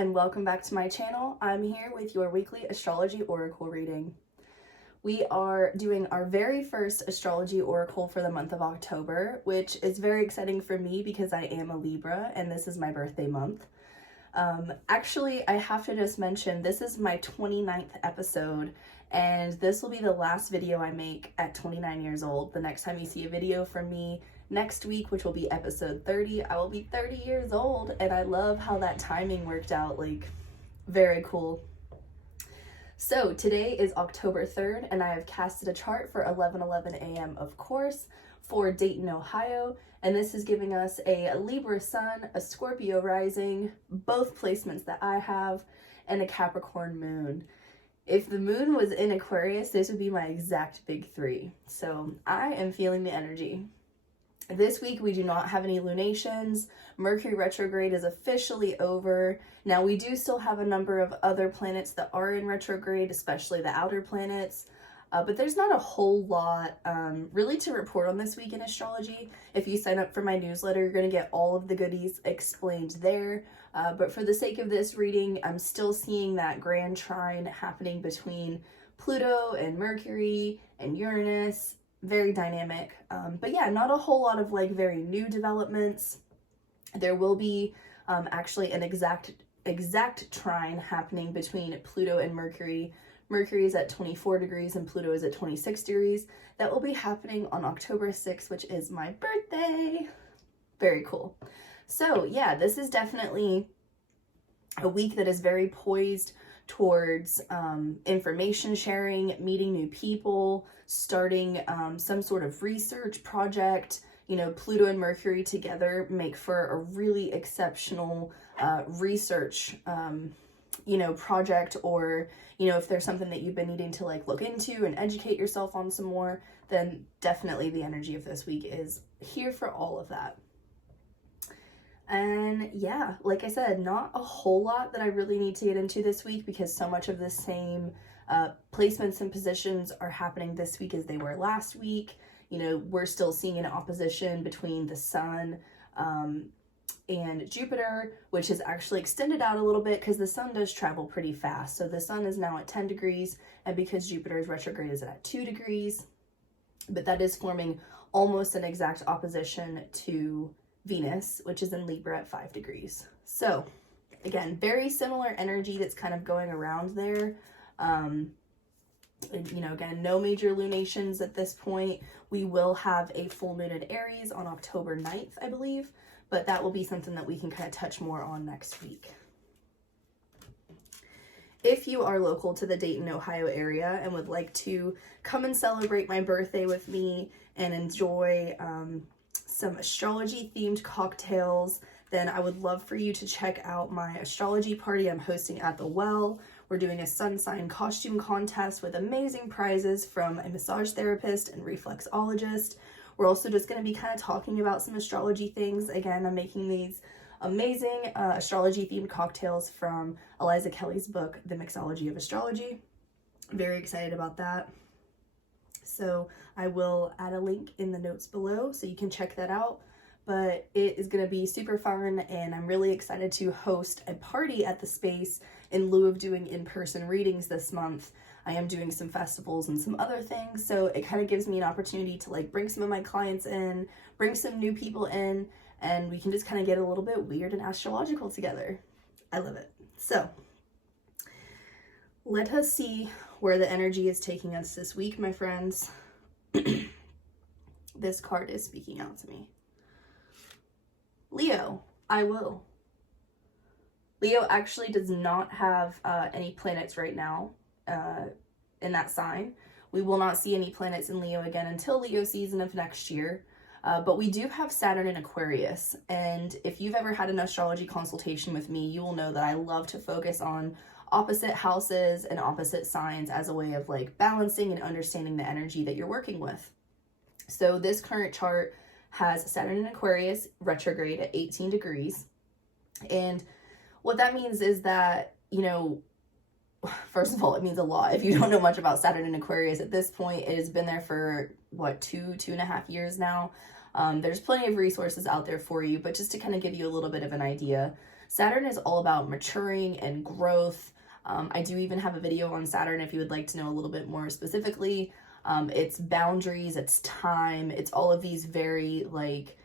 and welcome back to my channel. I'm here with your weekly astrology oracle reading. We are doing our very first astrology oracle for the month of October, which is very exciting for me because I am a Libra and this is my birthday month. Actually, I have to just mention this is my 29th episode and this will be the last video I make at 29 years old. The next time you see a video from me next week, which will be episode 30, I will be 30 years old, and I love how that timing worked out, like, very cool. So today is October 3rd, and I have casted a chart for 11:11 a.m., of course, for Dayton, Ohio, and this is giving us a Libra sun, a Scorpio rising, both placements that I have, and a Capricorn moon. If the moon was in Aquarius, this would be my exact big three, so I am feeling the energy. This week, we do not have any lunations. Mercury retrograde is officially over. Now, we do still have a number of other planets that are in retrograde, especially the outer planets. But there's not a whole lot really to report on this week in astrology. If you sign up for my newsletter, you're going to get all of the goodies explained there. But for the sake of this reading, I'm still seeing that grand trine happening between Pluto and Mercury and Uranus. Very dynamic, but yeah, not a whole lot of like very new developments. There will be actually an exact trine happening between Pluto and Mercury. Mercury is at 24 degrees and Pluto is at 26 degrees. That will be happening on October 6th, which is my birthday. Very cool. So yeah, this is definitely a week that is very poised towards information sharing, meeting new people, starting some sort of research project. You know, Pluto and Mercury together make for a really exceptional research, project, or, if there's something that you've been needing to like look into and educate yourself on some more, then definitely the energy of this week is here for all of that. And yeah, like I said, not a whole lot that I really need to get into this week because so much of the same placements and positions are happening this week as they were last week. We're still seeing an opposition between the sun and Jupiter, which has actually extended out a little bit because the sun does travel pretty fast. So the sun is now at 10 degrees, and because Jupiter's retrograde is at 2 degrees, but that is forming almost an exact opposition to Venus, which is in Libra at 5 degrees. So again, very similar energy that's kind of going around there. Again, no major lunations at this point. We will have a full moon in Aries on October 9th, I believe, but that will be something that we can kind of touch more on next week. If you are local to the Dayton, Ohio area and would like to come and celebrate my birthday with me and enjoy some astrology themed cocktails, then I would love for you to check out my astrology party I'm hosting at the Well. We're doing a sun sign costume contest with amazing prizes from a massage therapist and reflexologist. We're also just going to be kind of talking about some astrology things. Again, I'm making these amazing astrology themed cocktails from Eliza Kelly's book, The Mixology of Astrology. Very excited about that. So I will add a link in the notes below so you can check that out. But it is going to be super fun, and I'm really excited to host a party at the space in lieu of doing in-person readings this month. I am doing some festivals and some other things, so it kind of gives me an opportunity to like bring some of my clients in, bring some new people in, and we can just kind of get a little bit weird and astrological together. I love it. So let us see where the energy is taking us this week, my friends. This card is speaking out to me. Leo, I will. Leo actually does not have any planets right now in that sign. We will not see any planets in Leo again until Leo season of next year. But we do have Saturn in Aquarius. And if you've ever had an astrology consultation with me, you will know that I love to focus on opposite houses and opposite signs as a way of like balancing and understanding the energy that you're working with. So this current chart has Saturn in Aquarius retrograde at 18 degrees. And what that means is that, first of all, it means a lot. If you don't know much about Saturn in Aquarius at this point, it has been there for, 2.5 years now. There's plenty of resources out there for you, but just to kind of give you a little bit of an idea. Saturn is all about maturing and growth. I do even have a video on Saturn if you would like to know a little bit more specifically. It's boundaries, it's time, it's all of these very like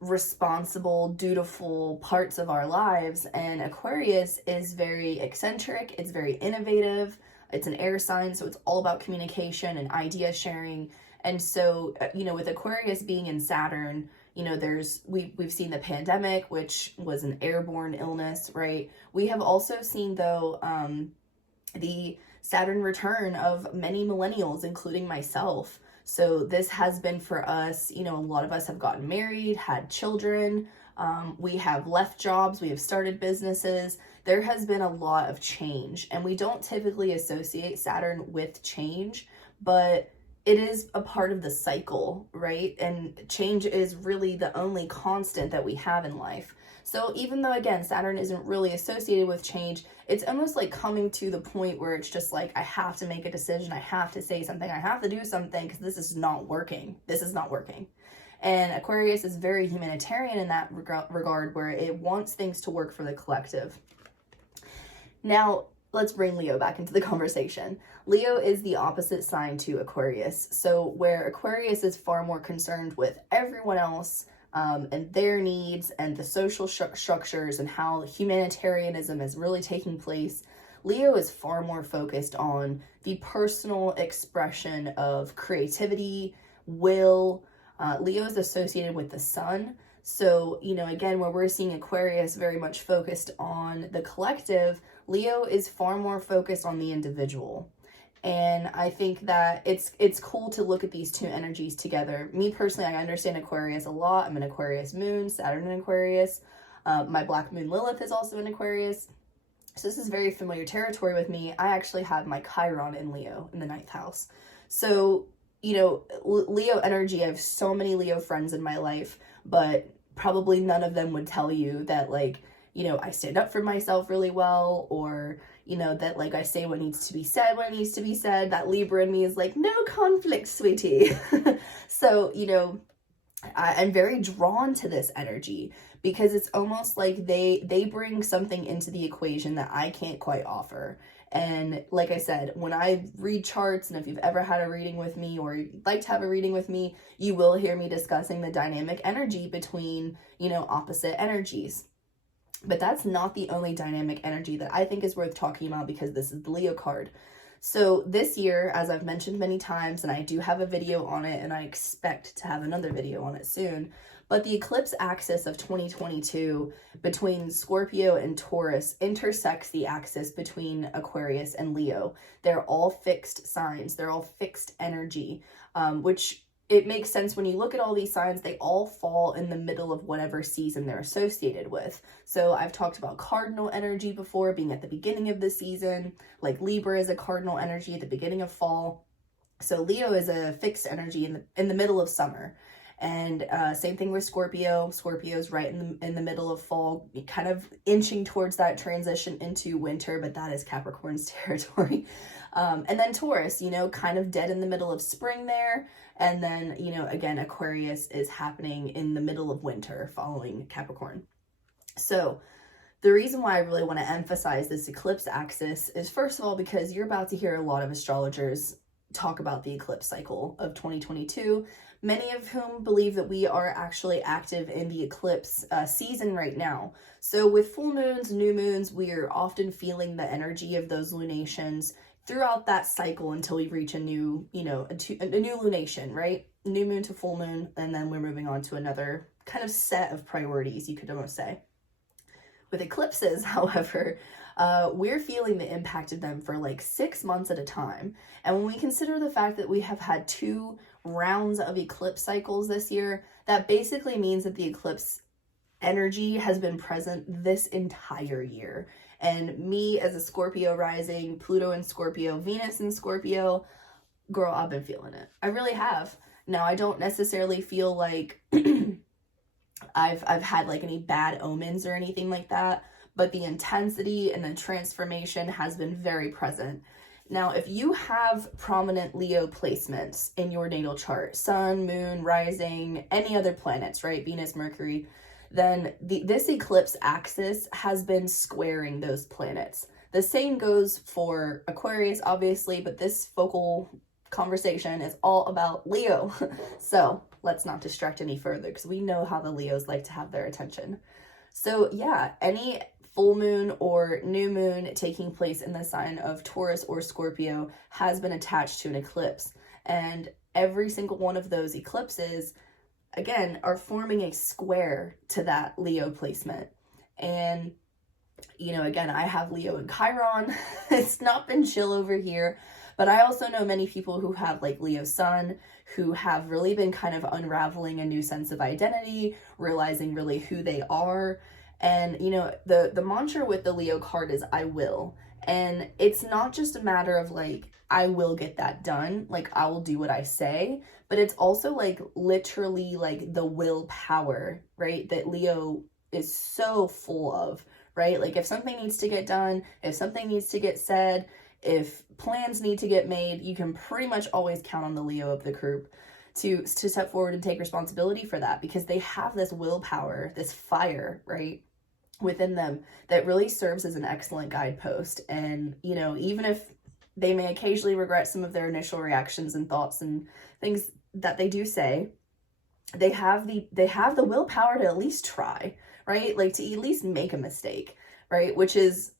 responsible, dutiful parts of our lives. And Aquarius is very eccentric, it's very innovative, it's an air sign, so it's all about communication and idea sharing. And so, you know, with Aquarius being in Saturn, you know, we've seen the pandemic, which was an airborne illness, right? We have also seen, though, the Saturn return of many millennials, including myself. So this has been for us, you know, a lot of us have gotten married, had children, we have left jobs, we have started businesses. There has been a lot of change, and we don't typically associate Saturn with change, but it is a part of the cycle, right? And change is really the only constant that we have in life. So even though, again, Saturn isn't really associated with change, it's almost like coming to the point where it's just like, I have to make a decision, I have to say something, I have to do something, because this is not working. This is not working. And Aquarius is very humanitarian in that regard, where it wants things to work for the collective. Now, let's bring Leo back into the conversation. Leo is the opposite sign to Aquarius. So where Aquarius is far more concerned with everyone else and their needs and the social structures and how humanitarianism is really taking place, Leo is far more focused on the personal expression of creativity, will. Leo is associated with the sun. So, you know, again, where we're seeing Aquarius very much focused on the collective, Leo is far more focused on the individual. And I think that it's cool to look at these two energies together. Me personally, I understand Aquarius a lot. I'm an Aquarius moon, Saturn in Aquarius. My black moon Lilith is also in Aquarius. So this is very familiar territory with me. I actually have my Chiron in Leo in the 9th house. So, you know, Leo energy, I have so many Leo friends in my life, but probably none of them would tell you that, like, you know, I stand up for myself really well, or, you know, that like I say what needs to be said when it needs to be said. That Libra in me is like, no conflict, sweetie. So, you know, I'm very drawn to this energy because it's almost like they bring something into the equation that I can't quite offer. And like I said, when I read charts, and if you've ever had a reading with me or you'd like to have a reading with me, you will hear me discussing the dynamic energy between, you know, opposite energies. But that's not the only dynamic energy that I think is worth talking about, because this is the Leo card. So this year, as I've mentioned many times, and I do have a video on it, and I expect to have another video on it soon, but the eclipse axis of 2022 between Scorpio and Taurus intersects the axis between Aquarius and Leo. They're all fixed signs. They're all fixed energy, which it makes sense when you look at all these signs. They all fall in the middle of whatever season they're associated with. So I've talked about cardinal energy before, being at the beginning of the season, like Libra is a cardinal energy at the beginning of fall. So Leo is a fixed energy in the middle of summer. And same thing with Scorpio. Scorpio's right in the middle of fall, kind of inching towards that transition into winter, but that is Capricorn's territory. And then Taurus, you know, kind of dead in the middle of spring there. And then, you know, again, Aquarius is happening in the middle of winter following Capricorn. So the reason why I really want to emphasize this eclipse axis is, first of all, because you're about to hear a lot of astrologers talk about the eclipse cycle of 2022, many of whom believe that we are actually active in the eclipse season right now. So with full moons, new moons, we are often feeling the energy of those lunations throughout that cycle until we reach a new, you know, a new lunation, right? New moon to full moon, and then we're moving on to another kind of set of priorities, you could almost say. With eclipses, however, we're feeling the impact of them for like 6 months at a time. And when we consider the fact that we have had 2 rounds of eclipse cycles this year, that basically means that the eclipse energy has been present this entire year. And me as a Scorpio rising, Pluto in Scorpio, Venus in Scorpio, girl, I've been feeling it. I really have. Now, I don't necessarily feel like I've had like any bad omens or anything like that, but the intensity and the transformation has been very present. Now, if you have prominent Leo placements in your natal chart, sun, moon, rising, any other planets, right? Venus, Mercury, then this eclipse axis has been squaring those planets. The same goes for Aquarius, obviously, but this focal conversation is all about Leo. So let's not distract any further because we know how the Leos like to have their attention. So yeah, any full moon or new moon taking place in the sign of Taurus or Scorpio has been attached to an eclipse. And every single one of those eclipses, again, are forming a square to that Leo placement. And, you know, again, I have Leo and Chiron. It's not been chill over here. But I also know many people who have like Leo sun, who have really been kind of unraveling a new sense of identity, realizing really who they are. And, you know, the mantra with the Leo card is I will. And it's not just a matter of like, I will get that done. Like, I will do what I say. But it's also like literally like the willpower, right? That Leo is so full of, right? Like if something needs to get done, if something needs to get said, if plans need to get made, you can pretty much always count on the Leo of the group to step forward and take responsibility for that, because they have this willpower, this fire, right, within them that really serves as an excellent guidepost. And, you know, even if they may occasionally regret some of their initial reactions and thoughts and things that they do say, they have the willpower to at least try, right? Like to at least make a mistake, right? Which is,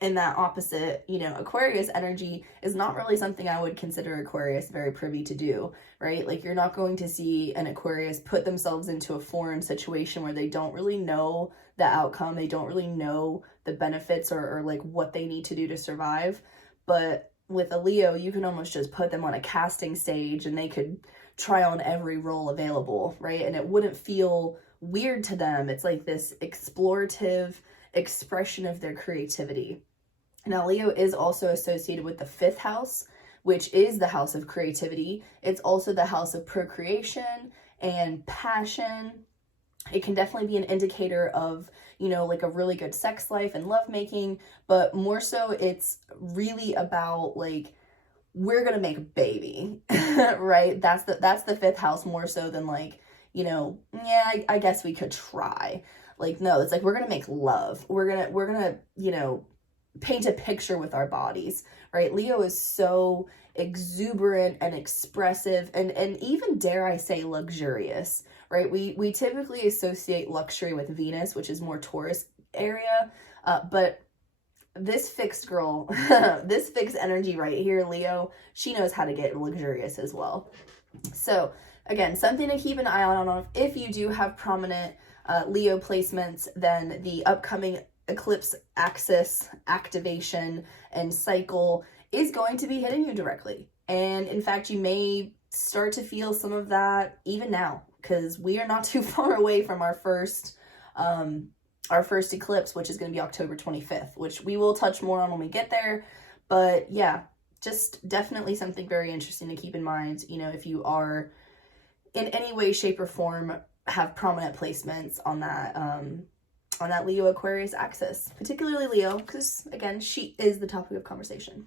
in that opposite, you know, Aquarius energy is not really something I would consider Aquarius very privy to do, right? Like you're not going to see an Aquarius put themselves into a foreign situation where they don't really know the outcome. They don't really know the benefits or like what they need to do to survive. But with a Leo, you can almost just put them on a casting stage and they could try on every role available, right? And it wouldn't feel weird to them. It's like this explorative expression of their creativity. Now, Leo is also associated with the 5th house, which is the house of creativity. It's also the house of procreation and passion. It can definitely be an indicator of, you know, like a really good sex life and lovemaking, but more so it's really about like, we're going to make a baby, right? That's the 5th house more so than like, you know, yeah, I guess we could try. Like, no, it's like, we're going to make love. We're going to, you know, paint a picture with our bodies, right? Leo is so exuberant and expressive and even, dare I say, luxurious, right? We typically associate luxury with Venus, which is more Taurus area, but this fixed girl, this fixed energy right here, Leo, she knows how to get luxurious as well. So again, something to keep an eye on if you do have prominent Leo placements, then the upcoming eclipse axis activation and cycle is going to be hitting you directly. And in fact, you may start to feel some of that even now, because we are not too far away from our first eclipse, which is going to be October 25th, which we will touch more on when we get there. But yeah, just definitely something very interesting to keep in mind, you know, if you are in any way, shape, or form have prominent placements on that Leo Aquarius axis, particularly Leo, because again, she is the topic of conversation.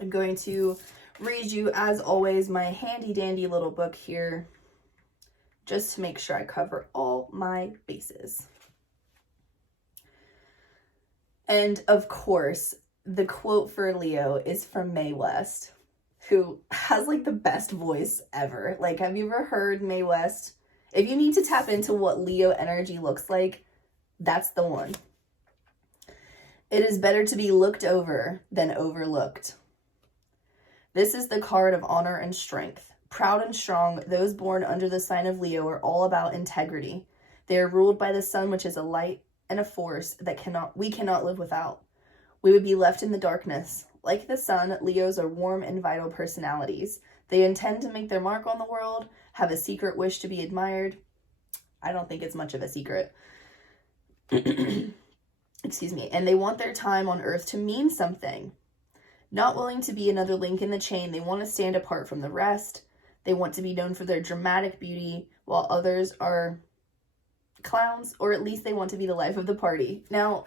I'm going to read you, as always, my handy dandy little book here, just to make sure I cover all my bases. And of course, the quote for Leo is from Mae West, who has like the best voice ever. Like, have you ever heard Mae West? If you need to tap into what Leo energy looks like, that's the one. It is better to be looked over than overlooked. This is the card of honor and strength. Proud and strong, those born under the sign of Leo are all about integrity. They are ruled by the sun, which is a light and a force that we cannot live without. We would be left in the darkness. Like the sun, Leos are warm and vital personalities. They intend to make their mark on the world, have a secret wish to be admired. I don't think it's much of a secret. Excuse me. And they want their time on earth to mean something. Not willing to be another link in the chain, they want to stand apart from the rest. They want to be known for their dramatic beauty, while others are clowns, or at least they want to be the life of the party. Now,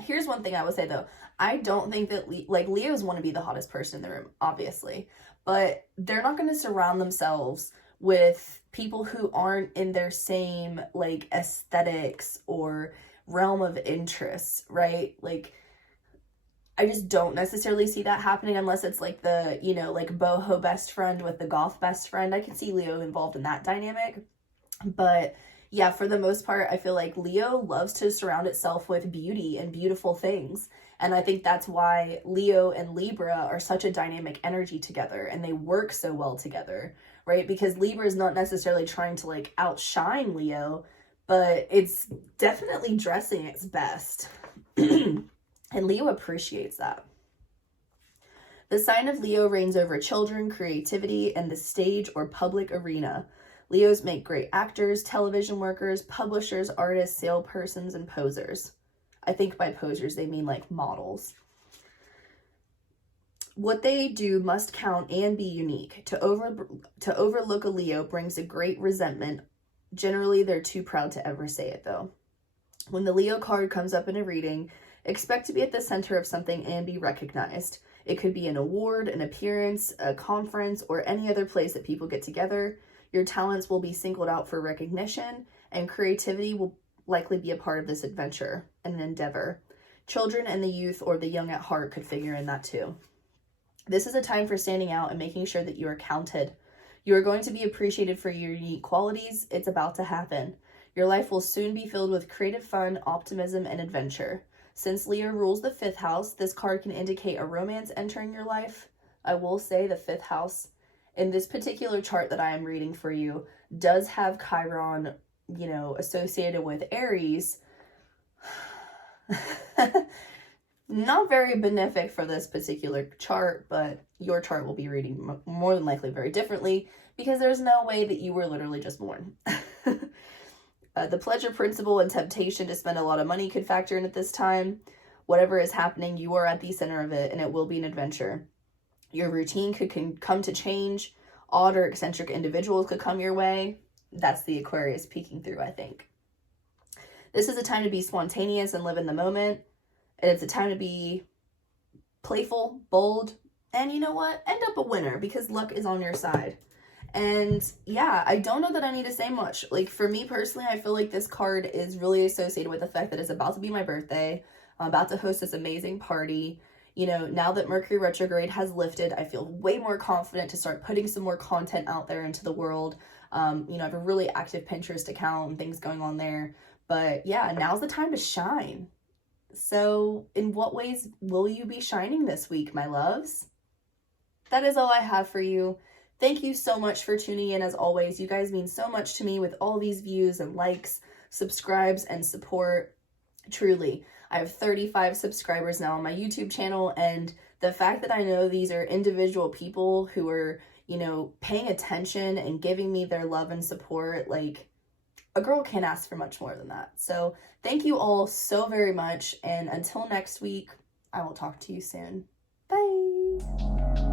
here's one thing I would say though. I don't think that Leos want to be the hottest person in the room, obviously, but they're not going to surround themselves with people who aren't in their same like aesthetics or realm of interest, right? Like, I just don't necessarily see that happening unless it's like the, you know, like boho best friend with the goth best friend. I can see Leo involved in that dynamic. But yeah, for the most part, I feel like Leo loves to surround itself with beauty and beautiful things. And I think that's why Leo and Libra are such a dynamic energy together, and they work so well together, right? Because Libra is not necessarily trying to like outshine Leo, but it's definitely dressing its best. And Leo appreciates that. The sign of Leo reigns over children, creativity, and the stage or public arena. Leos make great actors, television workers, publishers, artists, salespersons, and posers. I think by posers, they mean like models. What they do must count and be unique. To overlook a Leo brings a great resentment. Generally, they're too proud to ever say it, though. When the Leo card comes up in a reading, expect to be at the center of something and be recognized. It could be an award, an appearance, a conference, or any other place that people get together. Your talents will be singled out for recognition, and creativity will likely be a part of this adventure and an endeavor. Children and the youth or the young at heart could figure in that too. This is a time for standing out and making sure that you are counted. You are going to be appreciated for your unique qualities. It's about to happen. Your life will soon be filled with creative fun, optimism, and adventure. Since Leo rules the 5th house, this card can indicate a romance entering your life. I will say the 5th house in this particular chart that I am reading for you does have Chiron, you know, associated with Aries. Not very benefic for this particular chart, but your chart will be reading more than likely very differently because there's no way that you were literally just born. The pleasure principle and temptation to spend a lot of money could factor in at this time. Whatever is happening, you are at the center of it, and it will be an adventure. Your routine could come to change. Odd or eccentric individuals could come your way. That's the Aquarius peeking through, I think. This is a time to be spontaneous and live in the moment. And it's a time to be playful, bold, and you know what? End up a winner because luck is on your side. And yeah, I don't know that I need to say much. Like for me personally, I feel like this card is really associated with the fact that it's about to be my birthday. I'm about to host this amazing party. You know, now that Mercury retrograde has lifted, I feel way more confident to start putting some more content out there into the world. You know, I have a really active Pinterest account and things going on there. But yeah, now's the time to shine. So in what ways will you be shining this week, my loves? That is all I have for you. Thank you so much for tuning in as always. You guys mean so much to me with all these views and likes, subscribes, and support. Truly, I have 35 subscribers now on my YouTube channel, and the fact that I know these are individual people who are, you know, paying attention and giving me their love and support, like, a girl can't ask for much more than that. So thank you all so very much, and until next week, I will talk to you soon. Bye!